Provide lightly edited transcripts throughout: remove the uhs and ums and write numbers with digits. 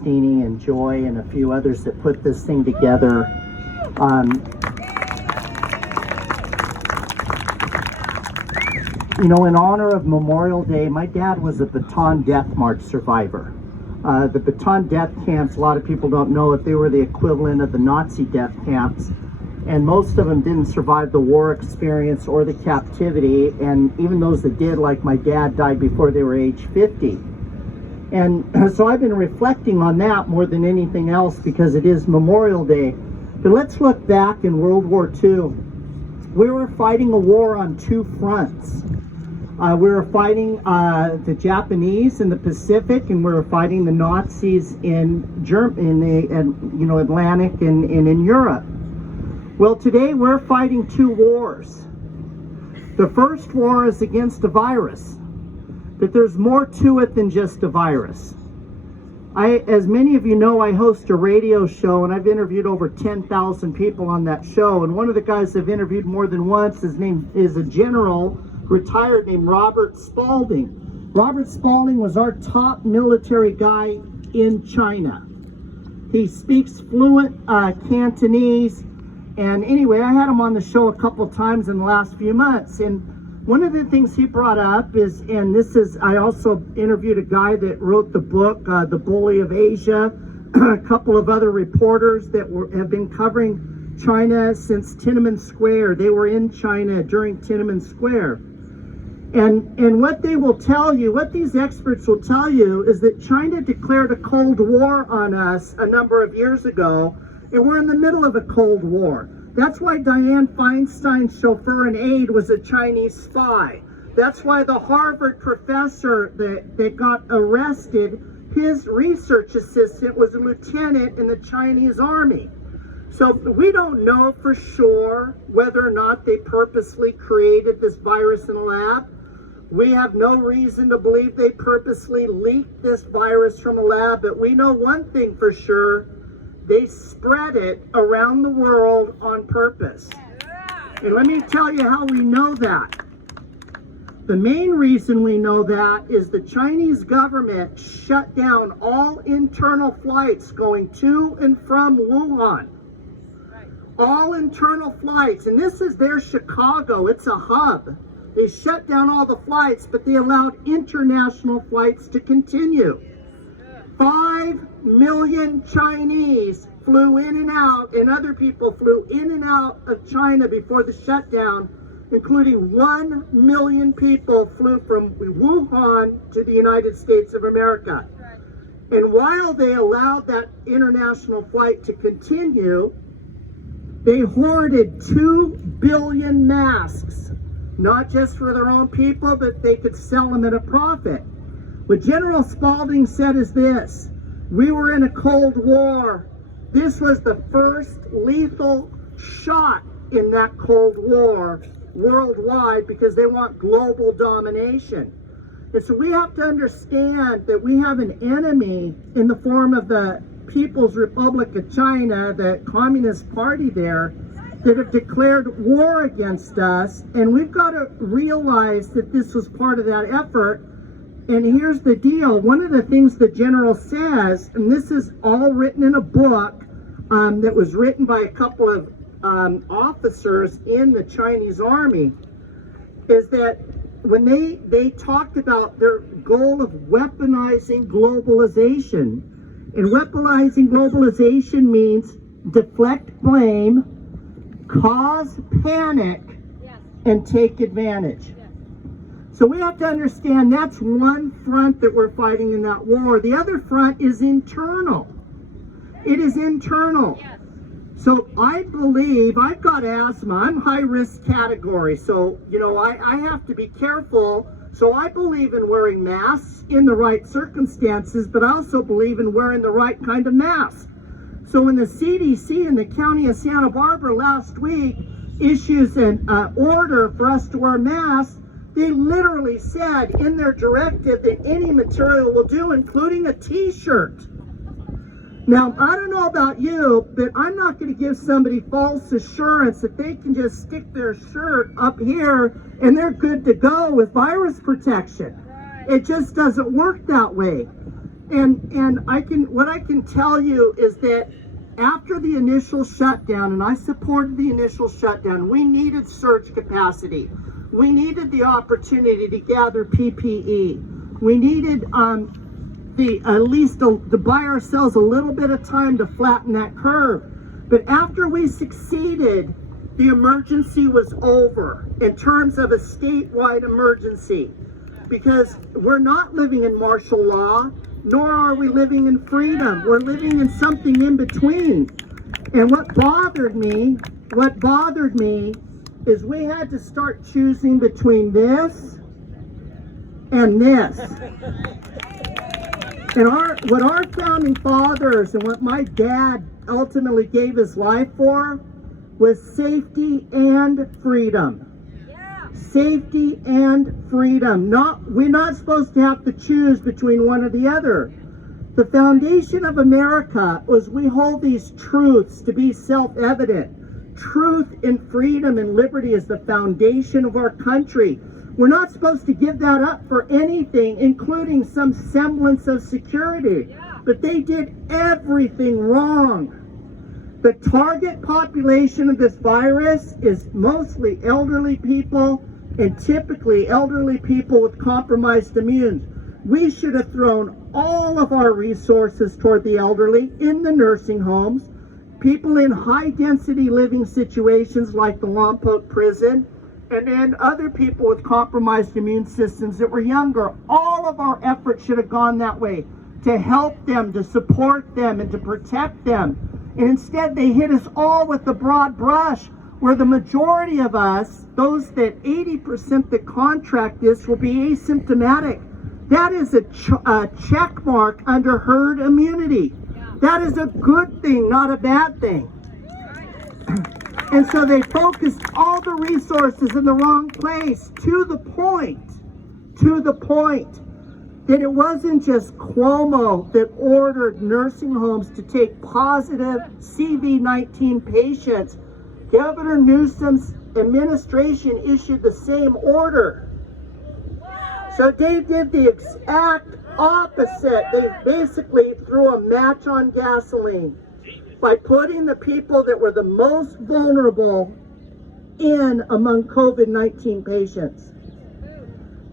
Christine and Joy and a few others that put this thing together. You know, in honor of Memorial Day, my dad was a Bataan Death March survivor. The Bataan death camps, a lot of people don't know if they were the equivalent of the Nazi death camps. And most of them didn't survive the war experience or the captivity. And even those that did, like my dad, died before they were age 50. And so I've been reflecting on that more than anything else because it is Memorial Day. But let's look back in World War II. We were fighting a war on two fronts. We were fighting the Japanese in the Pacific, and we were fighting the Nazis in Atlantic and in Europe. Well, today we're fighting two wars. The first war is against a virus, but there's more to it than just a virus. As many of you know, I host a radio show, and I've interviewed over 10,000 people on that show. And one of the guys I've interviewed more than once, his name is a general, retired, named Robert Spalding. Robert Spalding was our top military guy in China. He speaks fluent Cantonese. And anyway, I had him on the show a couple times in the last few months. And one of the things he brought up is, I also interviewed a guy that wrote the book, The Bully of Asia, a couple of other reporters that have been covering China since Tiananmen Square. They were in China during Tiananmen Square. And what they will tell you, what these experts will tell you, is that China declared a Cold War on us a number of years ago, and we're in the middle of a Cold War. That's why Dianne Feinstein's chauffeur and aide was a Chinese spy. That's why the Harvard professor that got arrested, his research assistant was a lieutenant in the Chinese army. So we don't know for sure whether or not they purposely created this virus in a lab. We have no reason to believe they purposely leaked this virus from a lab, but we know one thing for sure: they spread it around the world on purpose. And let me tell you how we know that. The main reason we know that is the Chinese government shut down all internal flights going to and from Wuhan. All internal flights, and this is their Chicago, it's a hub. They shut down all the flights, but they allowed international flights to continue. 5 million Chinese flew in and out, and other people flew in and out of China before the shutdown, including 1 million people flew from Wuhan to the United States of America. And while they allowed that international flight to continue, they hoarded 2 billion masks, not just for their own people, but they could sell them at a profit. What General Spalding said is this: we were in a Cold War. This was the first lethal shot in that Cold War worldwide because they want global domination. And so we have to understand that we have an enemy in the form of the People's Republic of China, the Communist Party there, that have declared war against us. And we've got to realize that this was part of that effort. And here's the deal. One of the things the general says, and this is all written in a book that was written by a couple of officers in the Chinese army, is that when they talked about their goal of weaponizing globalization, and weaponizing globalization means deflect blame, cause panic, and take advantage. So we have to understand that's one front that we're fighting in that war. The other front is internal. It is internal. So I believe, I've got asthma, I'm high risk category, so I have to be careful. So I believe in wearing masks in the right circumstances, but I also believe in wearing the right kind of mask. So when the CDC in the county of Santa Barbara last week issues an order for us to wear masks, they literally said in their directive that any material will do, including a t-shirt. Now, I don't know about you, but I'm not going to give somebody false assurance that they can just stick their shirt up here and they're good to go with virus protection. It just doesn't work that way. And what I can tell you is that after the initial shutdown, and I supported the initial shutdown, we needed surge capacity. We needed the opportunity to gather PPE. We needed at least to buy ourselves a little bit of time to flatten that curve. But after we succeeded, the emergency was over in terms of a statewide emergency, because we're not living in martial law, nor are we living in freedom. We're living in something in between. And what bothered me is we had to start choosing between this and this. And what our founding fathers and what my dad ultimately gave his life for was safety and freedom. Safety and freedom. We're not supposed to have to choose between one or the other. The foundation of America was we hold these truths to be self-evident. Truth and freedom and liberty is the foundation of our country. We're not supposed to give that up for anything, including some semblance of security. But they did everything wrong. The target population of this virus is mostly elderly people, and typically elderly people with compromised immunes. We should have thrown all of our resources toward the elderly in the nursing homes, people in high-density living situations like the Lompoc prison, and then other people with compromised immune systems that were younger. All of our efforts should have gone that way, to help them, to support them, and to protect them. And instead, they hit us all with the broad brush, where the majority of us, those that 80% that contract this, will be asymptomatic. That is a check mark under herd immunity. That is a good thing, not a bad thing. And so they focused all the resources in the wrong place, to the point that it wasn't just Cuomo that ordered nursing homes to take positive CV-19 patients. Governor Newsom's administration issued the same order. So they did the exact opposite. They basically threw a match on gasoline by putting the people that were the most vulnerable in among COVID-19 patients.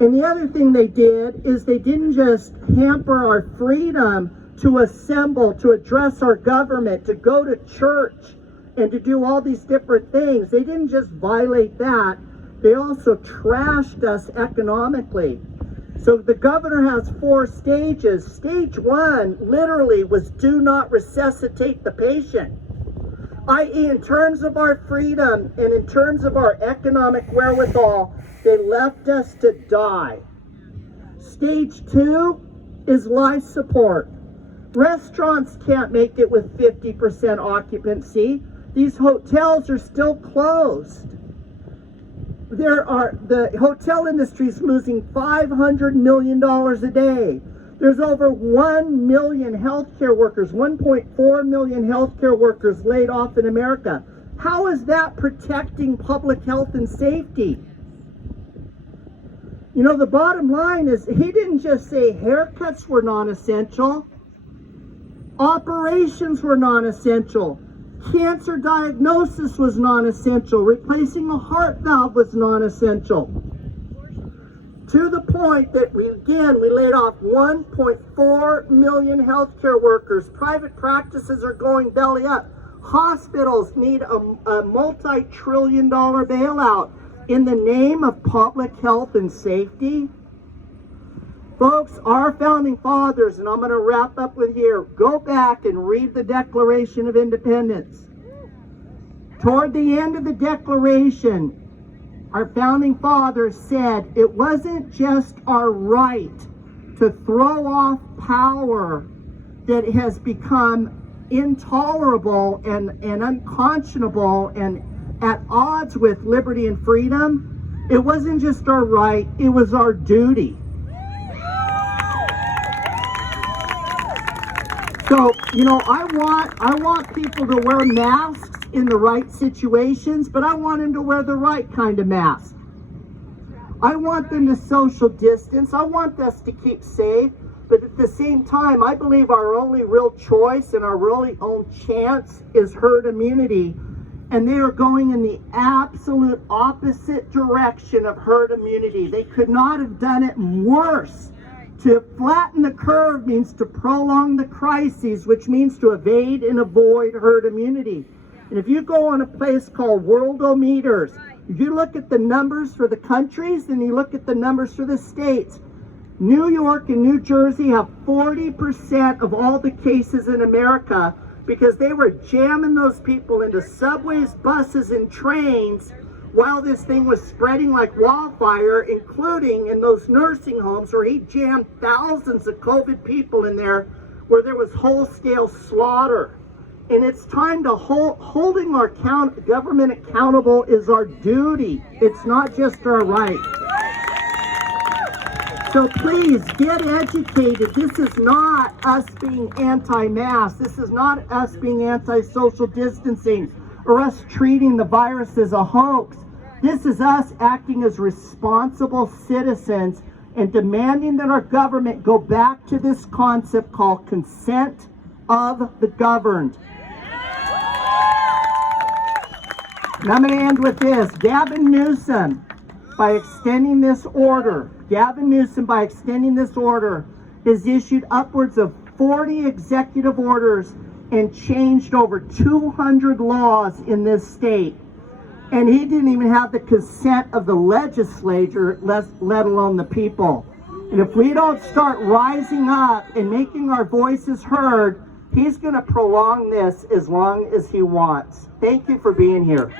And the other thing they did is they didn't just hamper our freedom to assemble, to address our government, to go to church, and to do all these different things. They didn't just violate that, they also trashed us economically. So the governor has 4 stages. Stage 1 literally was do not resuscitate the patient, i.e. in terms of our freedom and in terms of our economic wherewithal, they left us to die. Stage 2 is life support. Restaurants can't make it with 50% occupancy. These hotels are still closed. The hotel industry is losing $500 million a day. There's over 1 million healthcare workers, 1.4 million healthcare workers laid off in America. How is that protecting public health and safety? You know, the bottom line is he didn't just say haircuts were non-essential. Operations were non-essential. Cancer diagnosis was non-essential. Replacing a heart valve was non-essential. To the point that we laid off 1.4 million healthcare workers. Private practices are going belly up. Hospitals need a multi-trillion-dollar bailout in the name of public health and safety. Folks, our founding fathers, and I'm going to wrap up with here, go back and read the Declaration of Independence. Toward the end of the Declaration, our founding fathers said it wasn't just our right to throw off power that has become intolerable and unconscionable and at odds with liberty and freedom. It wasn't just our right, it was our duty. So, you know, I want people to wear masks in the right situations, but I want them to wear the right kind of mask. I want them to social distance. I want us to keep safe, but But at the same time, I believe our only real choice and our really own chance is herd immunity. And they are going in the absolute opposite direction of herd immunity. They could not have done it worse. To flatten the curve means to prolong the crises, which means to evade and avoid herd immunity. And if you go on a place called Worldometers, if you look at the numbers for the countries and you look at the numbers for the states, New York and New Jersey have 40% of all the cases in America, because they were jamming those people into subways, buses, and trains while this thing was spreading like wildfire, including in those nursing homes where he jammed thousands of COVID people in there, where there was whole-scale slaughter. And it's time to holding our government accountable is our duty. It's not just our right. So please get educated. This is not us being anti-mask. This is not us being anti-social distancing or us treating the virus as a hoax. This is us acting as responsible citizens and demanding that our government go back to this concept called consent of the governed. And I'm going to end with this. Gavin Newsom, by extending this order, has issued upwards of 40 executive orders and changed over 200 laws in this state. And he didn't even have the consent of the legislature, let alone the people. And if we don't start rising up and making our voices heard, he's going to prolong this as long as he wants. Thank you for being here.